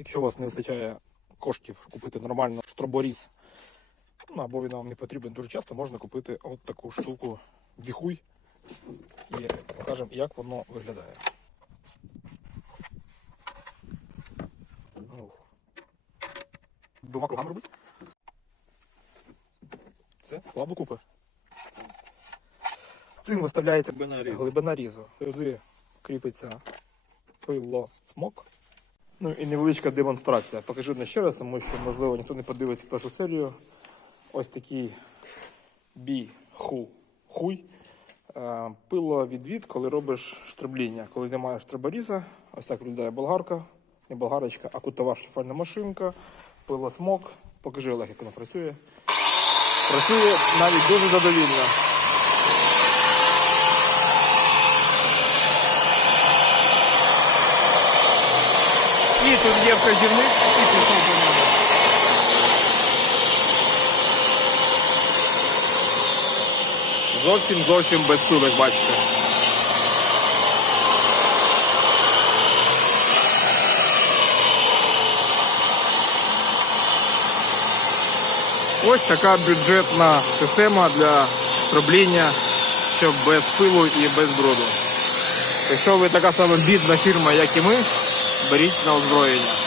Якщо у вас не вистачає коштів купити нормально штроборіз, ну або він вам не потрібен дуже часто, можна купити от таку штуку біхуй і покажемо, як воно виглядає. Ну, Двома кругами робити. Це слабо купи. Цим виставляється глибина різу. Сюди кріпиться пило смок. Ну і невеличка демонстрація. Покажу не ще раз, тому що, можливо, ніхто не подивиться першу серію. Ось такий бі-ху-хуй. Е, Пило відвід, коли робиш штрабління. Коли немає штроборіза, ось так виглядає болгарка. Не болгарочка, а кутова шліфальна машинка, пило смок. Покажи Олег, як воно працює. Працює навіть дуже задовільно. І тут є вказівник, і пішов по ньому. Зовсім зовсім без пилок, бачите. Ось така бюджетна система для робління, щоб без пилу і без броду. Якщо ви така сама бідна фірма, як і ми, беріть на озброєння.